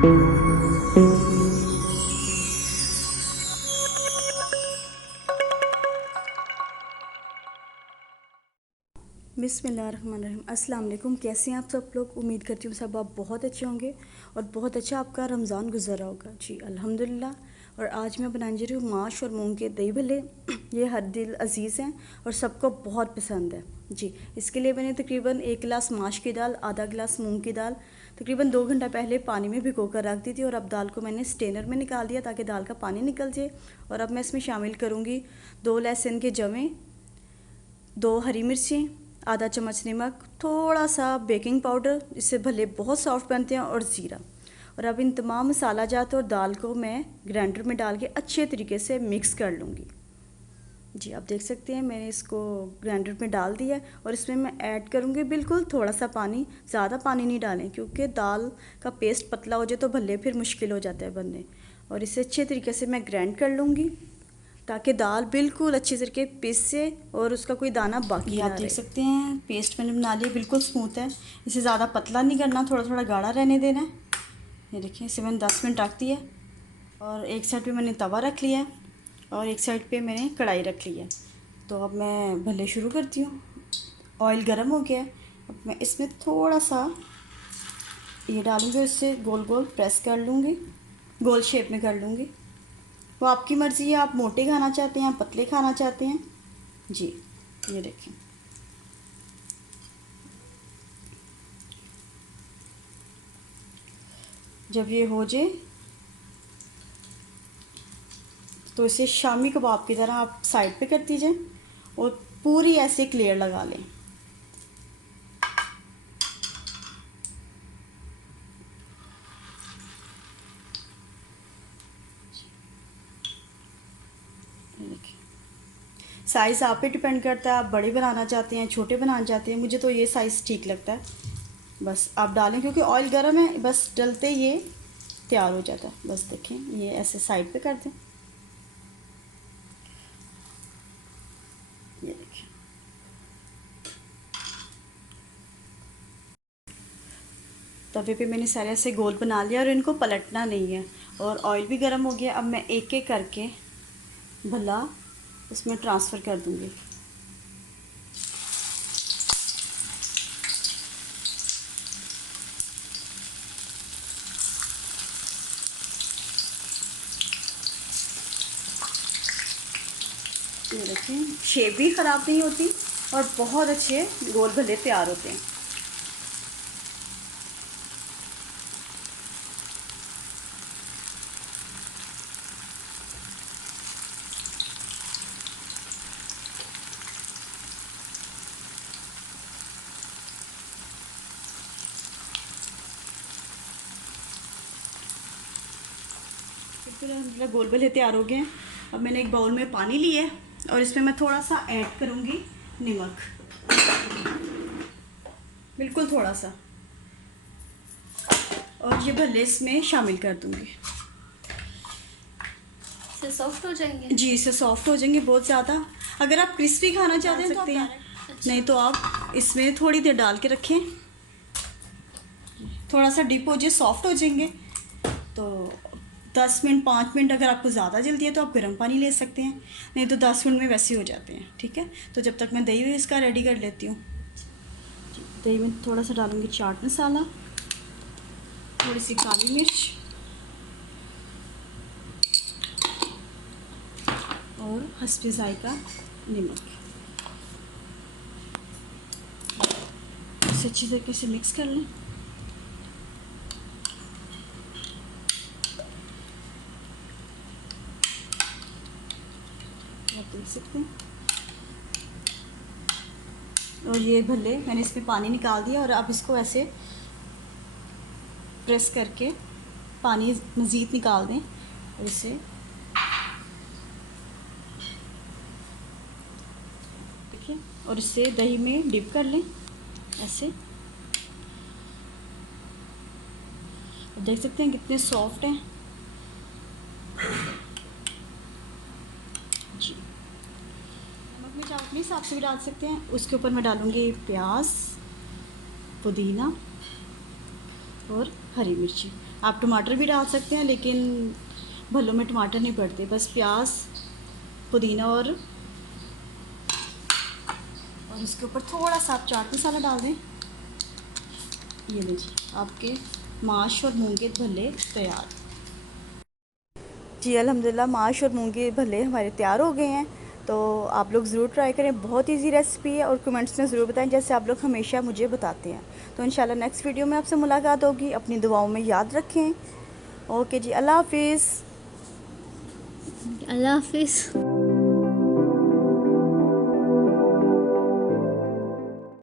बिस्मिल्लाहिर्रहमानिर्रहीम। अस्सलाम वालेकुम। कैसे हैं आप सब लोग? उम्मीद करती हूँ सब आप बहुत अच्छे होंगे और बहुत अच्छा आपका रमज़ान गुजरा होगा। जी अल्हम्दुलिल्लाह। और आज मैं बनाने जा रही हूँ माश और मूंग के दही भल्ले। ये हर दिल अज़ीज़ हैं और सबको बहुत पसंद है। जी इसके लिए मैंने तकरीबन 1 गिलास माश की दाल, आधा गिलास मूंग की दाल तकरीबन 2 घंटा पहले पानी में भिगो कर रख दी थी और अब दाल को मैंने स्टेनर में निकाल दिया ताकि दाल का पानी निकल जाए। और अब मैं इसमें शामिल करूँगी 2 लहसुन के जवे, 2 हरी मिर्चें, आधा चम्मच नमक, थोड़ा सा बेकिंग पाउडर, इससे भले बहुत सॉफ्ट बनते हैं, और ज़ीरा। और अब इन तमाम मसाला जात और दाल को मैं ग्राइंडर में डाल के अच्छे तरीके से मिक्स कर लूँगी। जी आप देख सकते हैं मैंने इसको ग्राइंडर में डाल दिया है और इसमें मैं ऐड करूँगी बिल्कुल थोड़ा सा पानी। ज़्यादा पानी नहीं डालें क्योंकि दाल का पेस्ट पतला हो जाए तो भले फिर मुश्किल हो जाता है बनने। और इसे अच्छे तरीके से मैं ग्राइंड कर लूँगी ताकि दाल बिल्कुल अच्छे तरीके पीसे और उसका कोई दाना बाकी ना रहे। आप देख सकते हैं पेस्ट मैंने बना लिया, बिल्कुल स्मूथ है। इसे ज़्यादा पतला नहीं करना, थोड़ा थोड़ा गाढ़ा रहने देना है। ये देखिए इसे मैंने 10 मिनट रख दिया और एक साइड पे मैंने तवा रख लिया है और एक साइड पे मैंने कढ़ाई रख ली है। तो अब मैं भल्ले शुरू करती हूँ। ऑयल गर्म हो गया है। अब मैं इसमें थोड़ा सा ये डालूँगी और इससे गोल गोल प्रेस कर लूँगी, गोल शेप में कर लूँगी। वो आपकी मर्ज़ी है, आप मोटे खाना चाहते हैं या पतले खाना चाहते हैं। जी ये देखें। जब ये हो जाए तो इसे शामी कबाब की तरह आप साइड पे कर दीजिए और पूरी ऐसे एक लेयर लगा लें। साइज़ आप पे डिपेंड करता है, आप बड़े बनाना चाहते हैं छोटे बनाना चाहते हैं। मुझे तो ये साइज़ ठीक लगता है। बस आप डालें क्योंकि ऑयल गर्म है, बस डलते ये तैयार हो जाता है। बस देखें ये ऐसे साइड पे कर दें। ये देखें तवे पे मैंने सारे ऐसे गोल बना लिया और इनको पलटना नहीं है और ऑयल भी गर्म हो गया। अब मैं एक एक करके भला उसमें ट्रांसफ़र कर दूँगी। ये देखें शेप भी ख़राब नहीं होती और बहुत अच्छे गोल भले तैयार होते हैं। बिल्कुल गोल भले तैयार हो गए हैं। अब मैंने एक बाउल में पानी लिया है और इसमें मैं थोड़ा सा ऐड करूँगी नमक, बिल्कुल थोड़ा सा, और ये भल्ले इसमें शामिल कर दूँगी। इससे सॉफ्ट हो जाएंगे? जी इससे सॉफ्ट हो जाएंगे बहुत ज़्यादा। अगर आप क्रिस्पी खाना चाहते हैं तो सकते हैं, अच्छा। नहीं तो आप इसमें थोड़ी देर डाल के रखें, थोड़ा सा डिप हो जाए, सॉफ्ट हो जाएंगे। तो 10 मिनट 5 मिनट, अगर आपको ज़्यादा जल्दी है तो आप गर्म पानी ले सकते हैं, नहीं तो 10 मिनट में वैसे ही हो जाते हैं। ठीक है, तो जब तक मैं दही इसका रेडी कर लेती हूँ। दही में थोड़ा सा डालूँगी चाट मसाला, थोड़ी सी काली मिर्च और हस्बे ज़ायक़ा नमक। इसे अच्छी तरीके से मिक्स कर लें। आप देख सकते हैं। और ये भल्ले मैंने इसमें पानी निकाल दिया और अब इसको ऐसे प्रेस करके पानी मज़ीद निकाल दें और इसे देखिए और इससे दही में डिप कर लें ऐसे। देख सकते हैं कितने सॉफ्ट हैं। जी नमक मिर्च आप अपने हिसाब से भी डाल सकते हैं। उसके ऊपर मैं डालूँगी प्याज, पुदीना और हरी मिर्ची। आप टमाटर भी डाल सकते हैं, लेकिन भल्लों में टमाटर नहीं पड़ते, बस प्याज, पुदीना और इसके ऊपर थोड़ा सा आप चाट मसाला डाल दें। ये लीजिए आपके माश और मूंग के भल्ले तैयार। जी अल्हम्दुलिल्लाह, माश और मूंग के भल्ले हमारे तैयार हो गए हैं। तो आप लोग ज़रूर ट्राई करें, बहुत इजी रेसिपी है, और कमेंट्स में ज़रूर बताएं जैसे आप लोग हमेशा मुझे बताते हैं। तो इंशाल्लाह नेक्स्ट वीडियो में आपसे मुलाकात होगी। अपनी दुआओं में याद रखें। ओके जी, अल्लाह हाफिज़। अल्लाह हाफिज़।